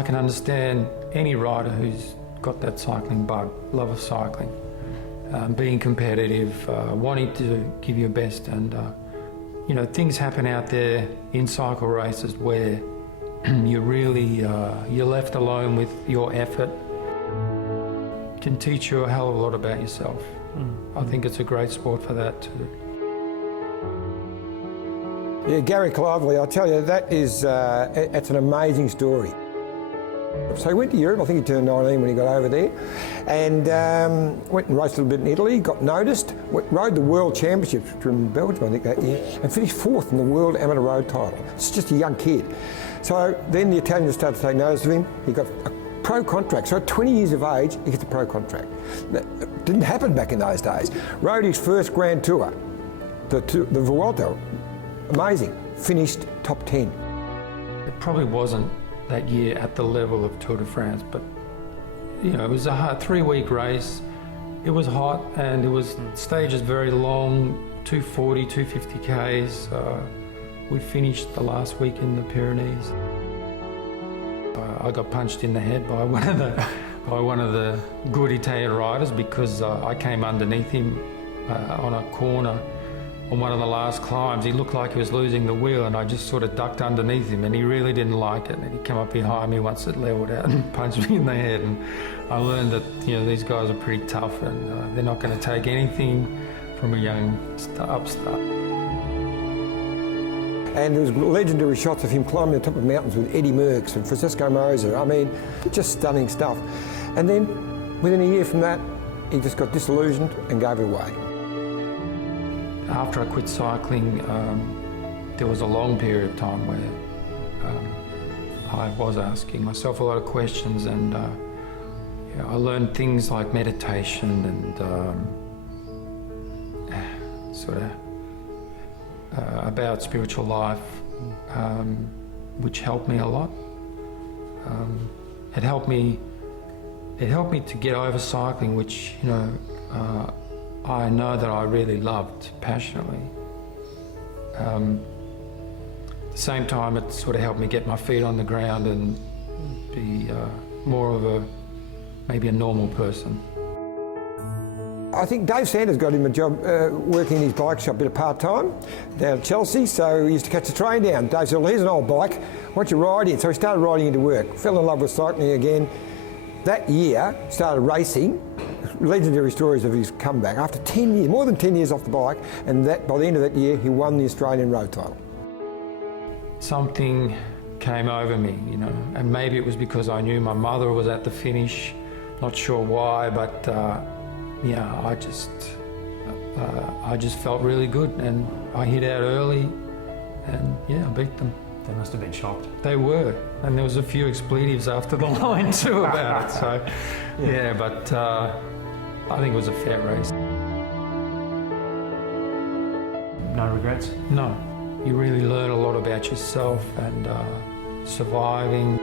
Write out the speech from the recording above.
I can understand any rider who's got that cycling bug, love of cycling, being competitive, wanting to give your best, and you know, things happen out there in cycle races where you really, you're left alone with your effort. It can teach you a hell of a lot about yourself. I think it's a great sport for that too. Yeah, Garry Clively, I tell you, that is, it's an amazing story. So he went to Europe, I think he turned 19 when he got over there, and went and raced a little bit in Italy, got noticed, rode the World Championships from Belgium, I think, that year, and finished 4th in the World Amateur Road title. It's just a young kid. So then the Italians started to take notice of him. He got a pro contract. So at 20 years of age, he gets a pro contract. That didn't happen back in those days. Rode his first Grand Tour, the Vuelta. Amazing. Finished top 10. It probably wasn't that year at the level of Tour de France, but you know, it was a hard 3-week race. It was hot and it was stages very long, 240, 250 Ks. We finished the last week in the Pyrenees. I got punched in the head by one of the good Italian riders because I came underneath him on a corner on one of the last climbs. He looked like he was losing the wheel, and I just sort of ducked underneath him, and he really didn't like it. And he came up behind me once it leveled out and punched me in the head. And I learned that, you know, these guys are pretty tough, and they're not going to take anything from a young upstart. And there was legendary shots of him climbing the top of mountains with Eddie Merckx and Francesco Moser. I mean, just stunning stuff. And then, within a year from that, he just got disillusioned and gave it away. After I quit cycling, there was a long period of time where I was asking myself a lot of questions, and you know, I learned things like meditation and sort of about spiritual life, which helped me a lot. It helped me to get over cycling, which, you know, I know that I really loved passionately. At the same time, it sort of helped me get my feet on the ground and be more of maybe a normal person. I think Dave Sanders got him a job working in his bike shop, bit of part-time, down at Chelsea, so he used to catch the train down. Dave said, well, here's an old bike, why don't you ride in? So he started riding into work, fell in love with cycling again. That year, started racing. Legendary stories of his comeback after 10 years, more than 10 years off the bike, and that by the end of that year, he won the Australian road title. Something came over me, you know, and maybe it was because I knew my mother was at the finish, not sure why, but yeah, I just felt really good, and I hit out early, and yeah, I beat them. They must have been shocked. They were, and there was a few expletives after the line too about it. So yeah, but I think it was a fair race. No regrets? No, you really learn a lot about yourself and surviving.